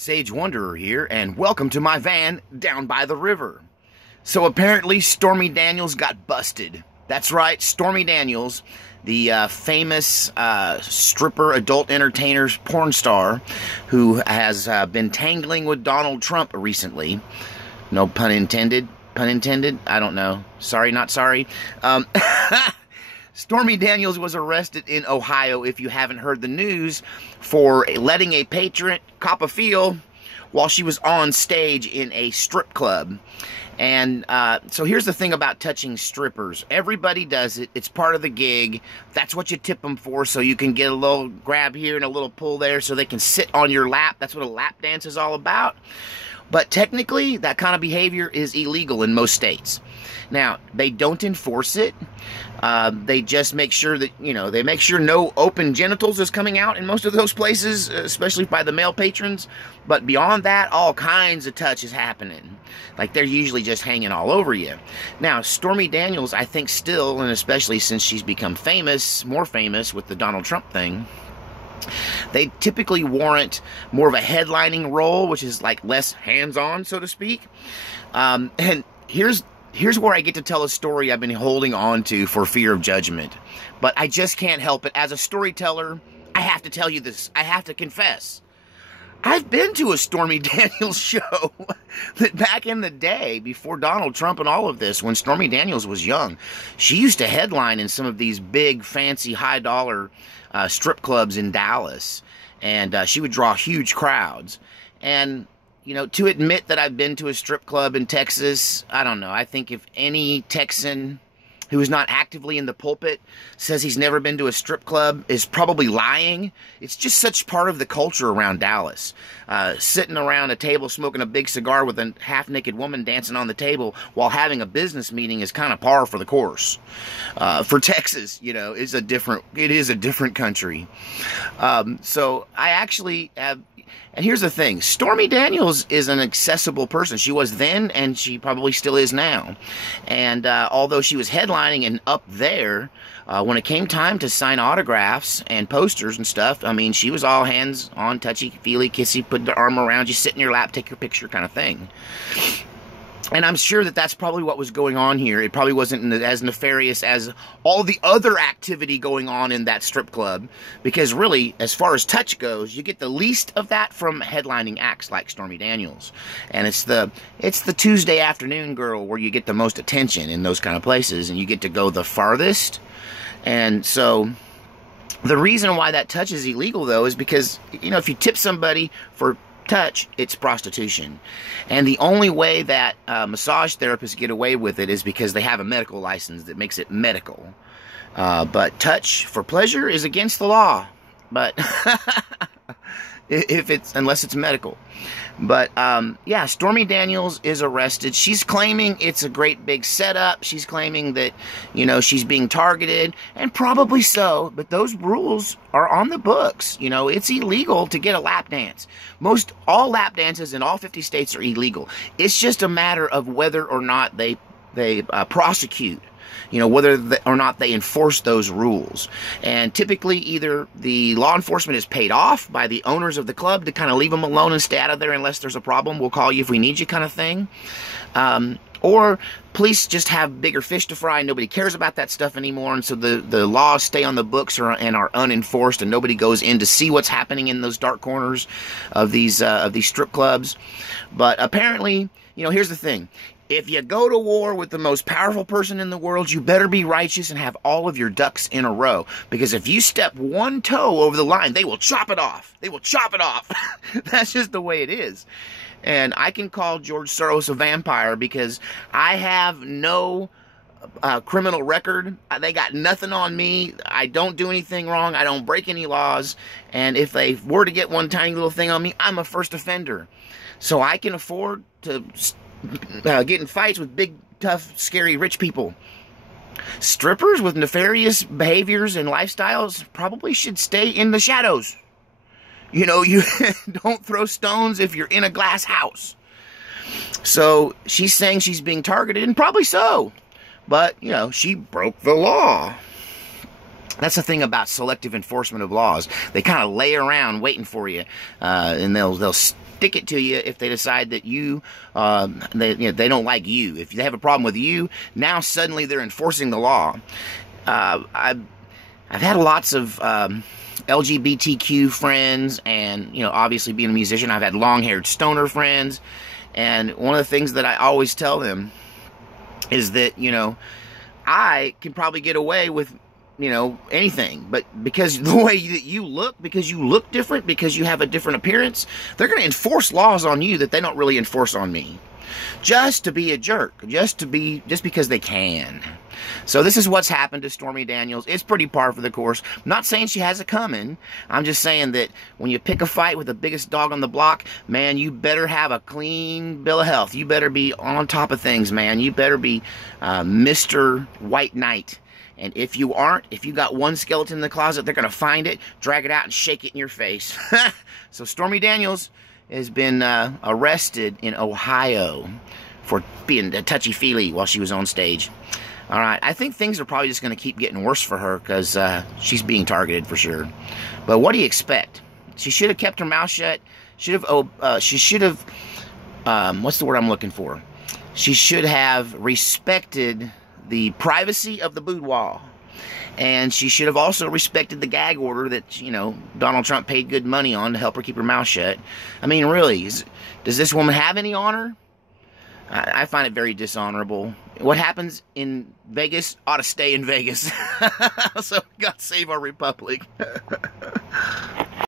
Sage Wanderer here, and welcome to my van down by the river. So apparently Stormy Daniels got busted. That's right, Stormy Daniels, the famous stripper, adult entertainer, porn star, who has been tangling with Donald Trump recently. No pun intended. Pun intended? I don't know. Sorry, not sorry. Stormy Daniels was arrested in Ohio, if you haven't heard the news, for letting a patron cop a feel while she was on stage in a strip club. And so here's the thing about touching strippers. Everybody does it. It's part of the gig. That's what you tip them for, so you can get a little grab here and a little pull there so they can sit on your lap. That's what a lap dance is all about. But technically, that kind of behavior is illegal in most states. Now, they don't enforce it. They just make sure that, they make sure no open genitals is coming out in most of those places, especially by the male patrons. But beyond that, all kinds of touch is happening. Like, they're usually just hanging all over you. Now, Stormy Daniels, I think still, and especially since she's become famous, more famous with the Donald Trump thing, they typically warrant more of a headlining role, which is like less hands-on, so to speak. And here's where I get to tell a story I've been holding on to for fear of judgment. But I just can't help it. As a storyteller, I have to tell you this. I have to confess. I've been to a Stormy Daniels show that back in the day, before Donald Trump and all of this, when Stormy Daniels was young, she used to headline in some of these big, fancy, high-dollar strip clubs in Dallas. And she would draw huge crowds. And to admit that I've been to a strip club in Texas, I don't know. I think if any Texan who is not actively in the pulpit says he's never been to a strip club is probably lying. It's just such part of the culture around Dallas. Sitting around a table smoking a big cigar with a half-naked woman dancing on the table while having a business meeting is kind of par for the course. For Texas, it is a different country. So I actually have. And here's the thing, Stormy Daniels is an accessible person. She was then, and she probably still is now. And although she was headlining and up there, when it came time to sign autographs and posters and stuff, I mean, she was all hands-on, touchy-feely, kissy, put the arm around you, sit in your lap, take your picture kind of thing. And I'm sure that that's probably what was going on here. It probably wasn't as nefarious as all the other activity going on in that strip club. Because really, as far as touch goes, you get the least of that from headlining acts like Stormy Daniels. And it's the Tuesday afternoon girl where you get the most attention in those kind of places. And you get to go the farthest. And so the reason why that touch is illegal, though, is because, if you tip somebody for touch, it's prostitution. And the only way that massage therapists get away with it is because they have a medical license that makes it medical. But touch for pleasure is against the law. But unless it's medical. But yeah, Stormy Daniels is arrested. She's claiming it's a great big setup. She's claiming that, she's being targeted, and probably so, but those rules are on the books. It's illegal to get a lap dance. All lap dances in all 50 states are illegal. It's just a matter of whether or not they prosecute. Whether or not they enforce those rules. And typically either the law enforcement is paid off by the owners of the club to kind of leave them alone and stay out of there unless there's a problem. We'll call you if we need you kind of thing. Or police just have bigger fish to fry and nobody cares about that stuff anymore. And so the laws stay on the books and are unenforced, and nobody goes in to see what's happening in those dark corners of these strip clubs. But apparently, here's the thing. If you go to war with the most powerful person in the world, you better be righteous and have all of your ducks in a row. Because if you step one toe over the line, they will chop it off. They will chop it off. That's just the way it is. And I can call George Soros a vampire because I have no criminal record. They got nothing on me. I don't do anything wrong. I don't break any laws. And if they were to get one tiny little thing on me, I'm a first offender. So I can afford to get in fights with big, tough, scary, rich people. Strippers with nefarious behaviors and lifestyles probably should stay in the shadows. You don't throw stones if you're in a glass house. So she's saying she's being targeted, and probably so. But, she broke the law. That's the thing about selective enforcement of laws. They kind of lay around waiting for you, and they'll stick it to you if they decide that they don't like you. If they have a problem with you, now suddenly they're enforcing the law. I've had lots of LGBTQ friends, and obviously being a musician, I've had long-haired stoner friends, and one of the things that I always tell them is that I can probably get away with anything, but because the way that you look, because you look different, because you have a different appearance, they're going to enforce laws on you that they don't really enforce on me, just to be a jerk, just because they can. So this is what's happened to Stormy Daniels. It's pretty par for the course. I'm not saying she has it coming. I'm just saying that when you pick a fight with the biggest dog on the block, man, you better have a clean bill of health. You better be on top of things, man. You better be Mr. White Knight. And if you aren't, if you got one skeleton in the closet, they're going to find it, drag it out, and shake it in your face. So Stormy Daniels has been arrested in Ohio for being touchy-feely while she was on stage. All right, I think things are probably just going to keep getting worse for her because she's being targeted for sure. But what do you expect? She should have kept her mouth shut. She should have, what's the word I'm looking for? She should have respected the privacy of the boudoir. And she should have also respected the gag order that, Donald Trump paid good money on to help her keep her mouth shut. I mean, really, does this woman have any honor? I find it very dishonorable. What happens in Vegas ought to stay in Vegas. So God save our republic.